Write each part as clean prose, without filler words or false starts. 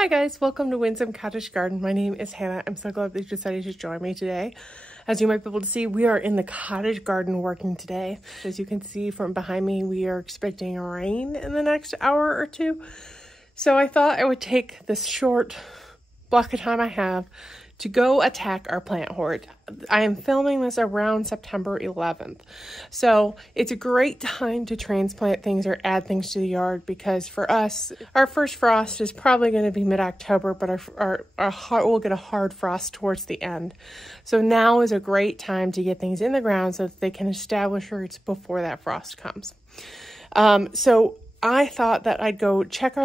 Hi guys, welcome to Winsome Cottage Garden. My name is Hannah. I'm so glad that you decided to join me today. As you might be able to see, we are in the cottage garden working today. As you can see from behind me, we are expecting rain in the next hour or two. So I thought I would take this short block of time I have to go attack our plant hoard. I am filming this around September 11th. So it's a great time to transplant things or add things to the yard because for us, our first frost is probably going to be mid-October, but we'll get a hard frost towards the end. So now is a great time to get things in the ground so that they can establish roots before that frost comes. So I thought that I'd go check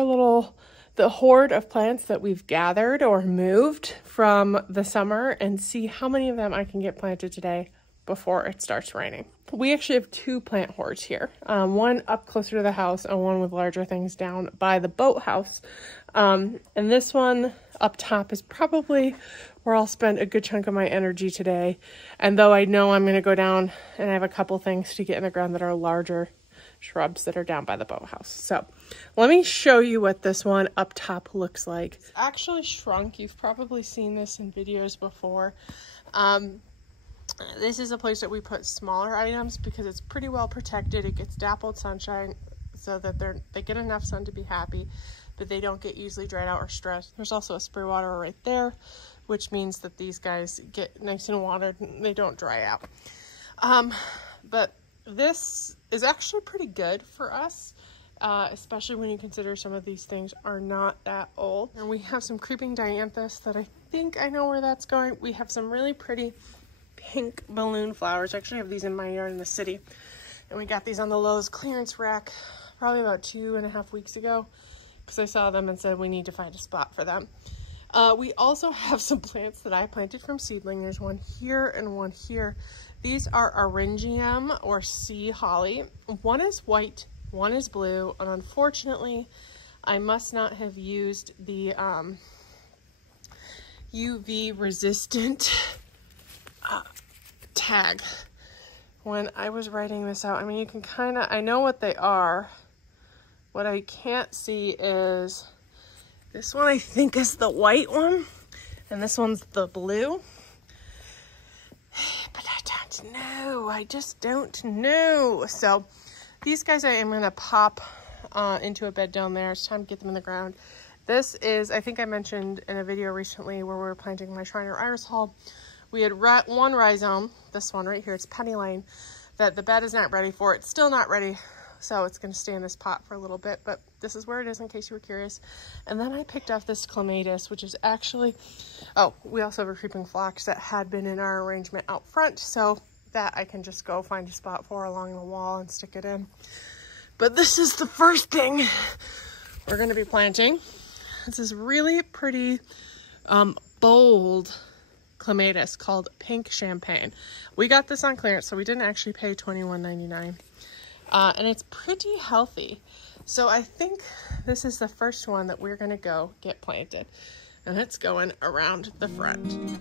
the hoard of plants that we've gathered or moved from the summer and see how many of them I can get planted today before it starts raining. We actually have two plant hoards here, one up closer to the house and one with larger things down by the boathouse. And this one up top is probably where I'll spend a good chunk of my energy today. And though I know I'm going to go down and I have a couple things to get in the ground that are larger shrubs that are down by the boathouse. So let me show you what this one up top looks like. It's actually shrunk. You've probably seen this in videos before. This is a place that we put smaller items because it's pretty well protected. It gets dappled sunshine so that they get enough sun to be happy, but they don't get easily dried out or stressed. There's also a spray water right there, which means that these guys get nice and watered and they don't dry out. But this is actually pretty good for us, especially when you consider some of these things are not that old. And we have some creeping dianthus that I think I know where that's going. We have some really pretty pink balloon flowers. I actually have these in my yard in the city. And we got these on the Lowe's clearance rack probably about 2.5 weeks ago because I saw them and said we need to find a spot for them. We also have some plants that I planted from seedling. There's one here and one here. These are Orangium or sea holly. One is white, one is blue, and unfortunately, I must not have used the UV resistant tag when I was writing this out. I mean, you can I know what they are. What I can't see is this one. I think is the white one, and this one's the blue. But I don't know. I just don't know. So these guys I am going to pop into a bed down there. It's time to get them in the ground. This is, I think I mentioned in a video recently where we were planting my Shriner Iris Hall. We had one rhizome, this one right here, it's Penny Lane, that the bed is not ready for. It's still not ready, so it's going to stay in this pot for a little bit, but this is where it is in case you were curious. And then I picked up this clematis, which is actually, oh, we also have a creeping phlox that had been in our arrangement out front, so that I can just go find a spot for along the wall and stick it in. But this is the first thing we're going to be planting. This is really pretty bold clematis called Pink Champagne. We got this on clearance, so we didn't actually pay $21.99. And it's pretty healthy. So I think this is the first one that we're gonna go get planted. And it's going around the front.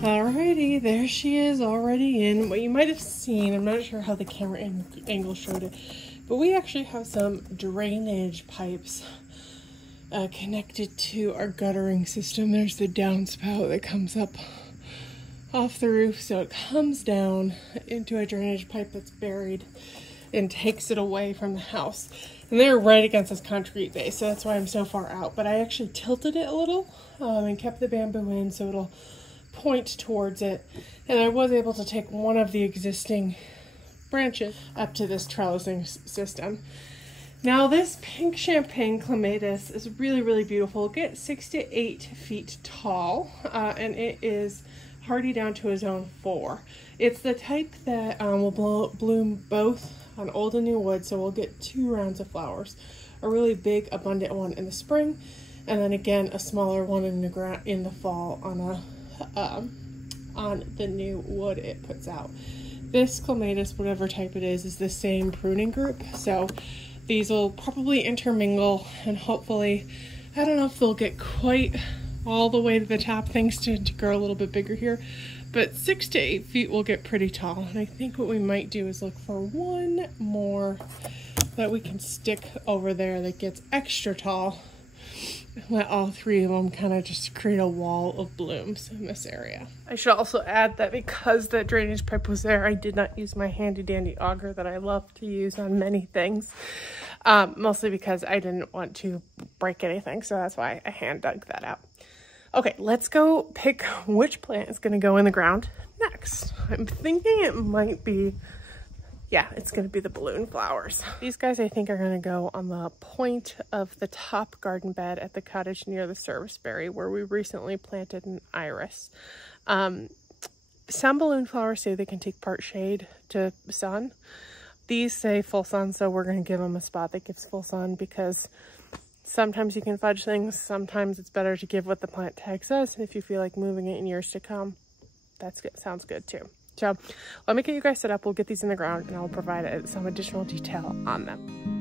Alrighty, there she is already in. What you might have seen, I'm not sure how the camera angle showed it, but we actually have some drainage pipes connected to our guttering system. There's the downspout that comes up off the roof, so it comes down into a drainage pipe that's buried and takes it away from the house. And they're right against this concrete base, so that's why I'm so far out. But I actually tilted it a little and kept the bamboo in so it'll point towards it, and I was able to take one of the existing branches up to this trellising system. Now this Pink Champagne clematis is really, really beautiful. It'll get 6 to 8 feet tall, and it is hardy down to a zone 4. It's the type that will bloom both on old and new wood, so we'll get 2 rounds of flowers. A really big, abundant one in the spring, and then again a smaller one in the fall on the new wood it puts out. This clematis, whatever type it is the same pruning group. So these will probably intermingle and hopefully, I don't know if they'll get quite all the way to the top. Things tend to grow a little bit bigger here, but 6 to 8 feet will get pretty tall. And I think what we might do is look for one more that we can stick over there that gets extra tall. Let all 3 of them kind of just create a wall of blooms in this area. I should also add that because the drainage pipe was there, I did not use my handy dandy auger that I love to use on many things. Mostly because I didn't want to break anything, so that's why I hand dug that out. Okay, let's go pick which plant is going to go in the ground next. I'm thinking it might be, yeah, it's going to be the balloon flowers. These guys I think are going to go on the point of the top garden bed at the cottage near the serviceberry where we recently planted an iris. Some balloon flowers say they can take part shade to sun. These say full sun, so we're going to give them a spot that gives full sun because sometimes you can fudge things. Sometimes it's better to give what the plant tag says. If you feel like moving it in years to come, that's good. Sounds good too. So let me get you guys set up. We'll get these in the ground and I'll provide some additional detail on them.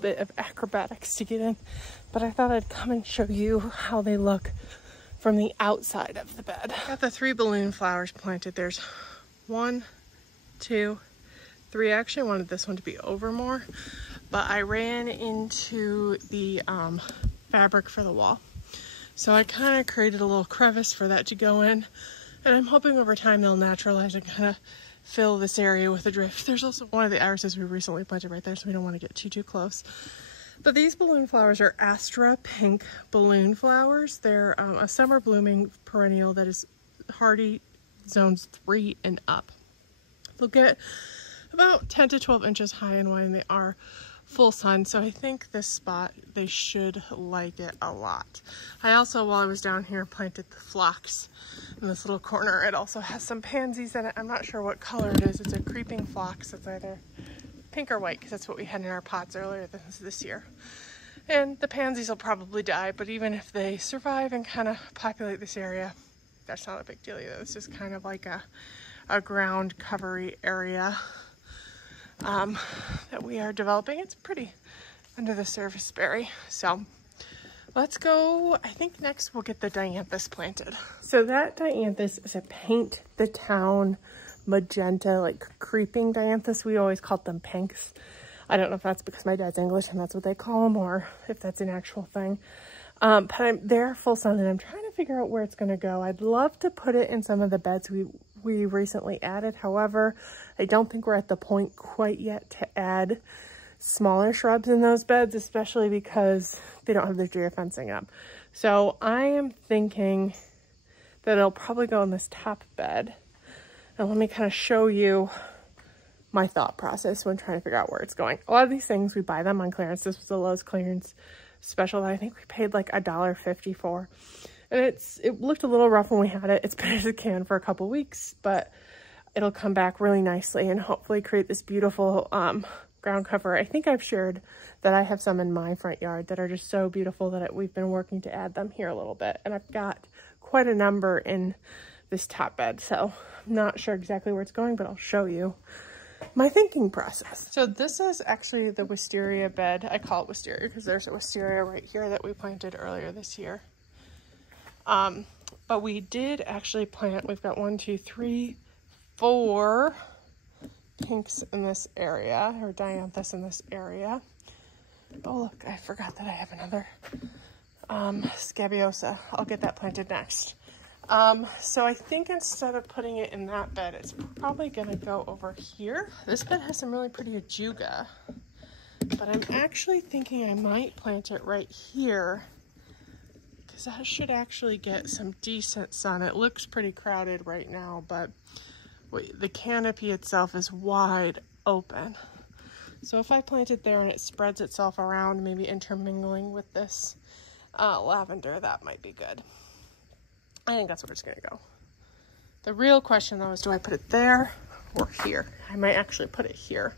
Bit of acrobatics to get in, but I thought I'd come and show you how they look from the outside of the bed. Got the 3 balloon flowers planted. There's 1, 2, 3. I actually wanted this one to be over more, but I ran into the fabric for the wall. So I kind of created a little crevice for that to go in, and I'm hoping over time they'll naturalize and kind of fill this area with a drift. There's also one of the irises we recently planted right there, so we don't want to get too close. But these balloon flowers are Astra pink balloon flowers. They're a summer blooming perennial that is hardy zones 3 and up. They'll get about 10 to 12 inches high and wide, and they are full sun, so I think this spot they should like it a lot. I also, while I was down here, planted the phlox in this little corner. It also has some pansies in it. I'm not sure what color it is. It's a creeping phlox. It's either pink or white because that's what we had in our pots earlier this year. And the pansies will probably die, but even if they survive and kind of populate this area, that's not a big deal either. It's just kind of like a ground covery area that we are developing. It's pretty under the surface berry. So let's go. I think next we'll get the dianthus planted. So that dianthus is a paint the town magenta, like creeping dianthus. We always called them pinks. I don't know if that's because my dad's English and that's what they call them, or if that's an actual thing. But they're full sun and I'm trying to figure out where it's going to go. I'd love to put it in some of the beds we recently added. However, I don't think we're at the point quite yet to add smaller shrubs in those beds, especially because they don't have their deer fencing up. So I am thinking that it'll probably go in this top bed. And let me kind of show you my thought process when trying to figure out where it's going. A lot of these things, we buy them on clearance. This was the Lowe's clearance special that I think we paid like $1.50 for. And it looked a little rough when we had it. It's been in the can for a couple weeks, but it'll come back really nicely and hopefully create this beautiful ground cover. I think I've shared that I have some in my front yard that are just so beautiful that we've been working to add them here a little bit. And I've got quite a number in this top bed, so I'm not sure exactly where it's going, but I'll show you my thinking process. So this is actually the wisteria bed. I call it wisteria because there's a wisteria right here that we planted earlier this year. But we did actually plant, we've got 1, 2, 3, 4 pinks in this area, or dianthus in this area. Oh look, I forgot that I have another scabiosa. I'll get that planted next. So I think instead of putting it in that bed, it's probably gonna go over here. This bed has some really pretty ajuga, but I'm actually thinking I might plant it right here, because that should actually get some decent sun. It looks pretty crowded right now, but the canopy itself is wide open. So if I plant it there and it spreads itself around, maybe intermingling with this lavender, that might be good. I think that's where it's gonna go. The real question though is, do I put it there or here? I might actually put it here.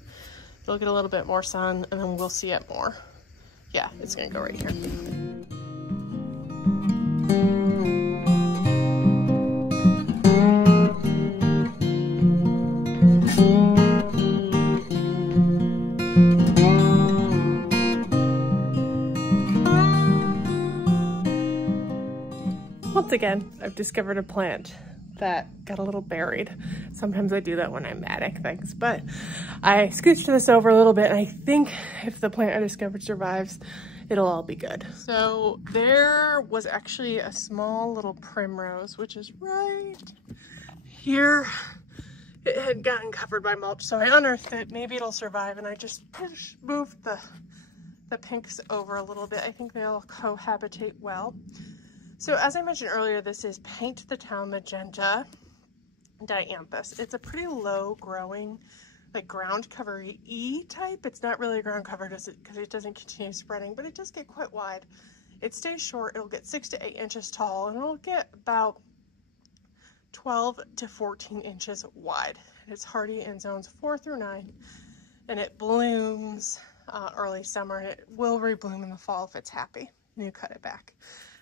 It'll get a little bit more sun and then we'll see it more. Yeah, it's gonna go right here. Once again, I've discovered a plant that got a little buried. Sometimes I do that when I'm mad at things, but I scooched this over a little bit, and I think if the plant I discovered survives, it'll all be good. So there was actually a small little primrose, which is right here. It had gotten covered by mulch, so I unearthed it. Maybe it'll survive, and I just moved the pinks over a little bit. I think they'll cohabitate well. So as I mentioned earlier, this is Paint the Town Magenta dianthus. It's a pretty low growing, like ground cover-y type. It's not really a ground cover because it doesn't continue spreading, but it does get quite wide. It stays short. It'll get 6 to 8 inches tall, and it'll get about 12 to 14 inches wide. It's hardy in zones 4 through 9, and it blooms early summer, and it will rebloom in the fall if it's happy, and you cut it back.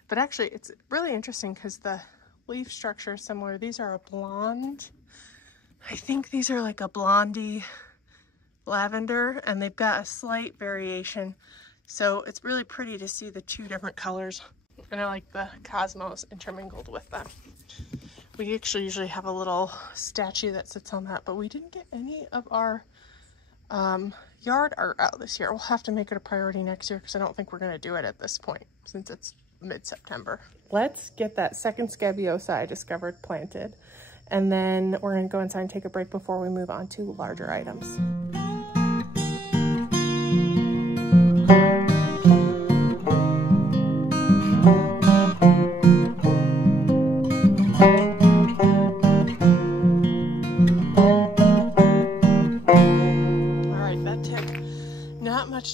But actually, it's really interesting because the leaf structure is similar. These are a blonde. I think these are like a blondie lavender, and they've got a slight variation. So it's really pretty to see the 2 different colors. And I like the cosmos intermingled with them. We actually usually have a little statue that sits on that, but we didn't get any of our yard art out this year. We'll have to make it a priority next year because I don't think we're going to do it at this point since it's mid-September. Let's get that second scabiosa I discovered planted, and then we're going to go inside and take a break before we move on to larger items.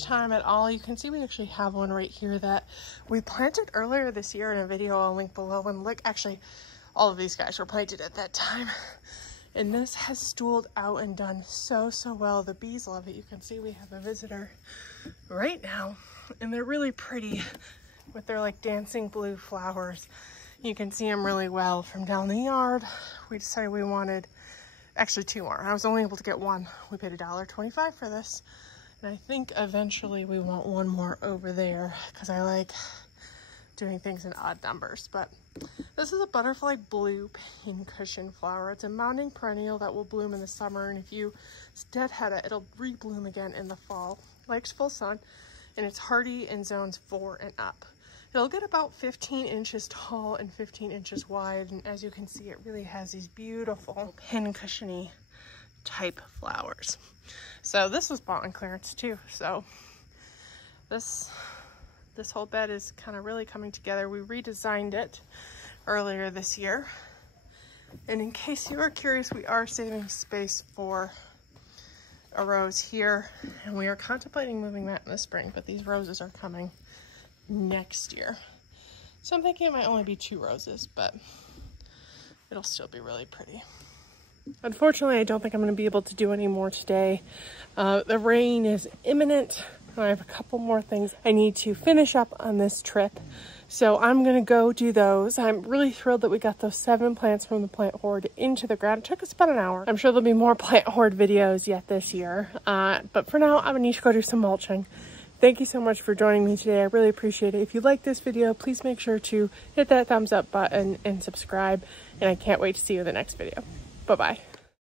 Time at all. You can see we actually have one right here that we planted earlier this year in a video I'll link below, and look, actually all of these guys were planted at that time, and this has stooled out and done so well. The bees love it. You can see we have a visitor right now, and they're really pretty with their like dancing blue flowers. You can see them really well from down the yard. We decided we wanted actually 2 more. I was only able to get 1. We paid $1.25 for this. And I think eventually we want 1 more over there because I like doing things in odd numbers. But this is a butterfly blue pincushion flower. It's a mounting perennial that will bloom in the summer, and if you deadhead it, it'll rebloom again in the fall. Likes full sun, and it's hardy in zones 4 and up. It'll get about 15 inches tall and 15 inches wide, and as you can see, it really has these beautiful pincushiony type flowers. So this was bought on clearance too. So this whole bed is kind of really coming together. We redesigned it earlier this year. And in case you are curious, we are saving space for a rose here, and we are contemplating moving that in the spring, but these roses are coming next year. So I'm thinking it might only be 2 roses, but it'll still be really pretty. Unfortunately, I don't think I'm going to be able to do any more today. The rain is imminent, and I have a couple more things I need to finish up on this trip. So I'm going to go do those. I'm really thrilled that we got those 7 plants from the plant hoard into the ground. It took us about an hour. I'm sure there'll be more plant hoard videos yet this year. But for now, I'm going to need to go do some mulching, Thank you so much for joining me today. I really appreciate it. If you like this video, please make sure to hit that thumbs up button and subscribe. And I can't wait to see you in the next video. Bye-bye.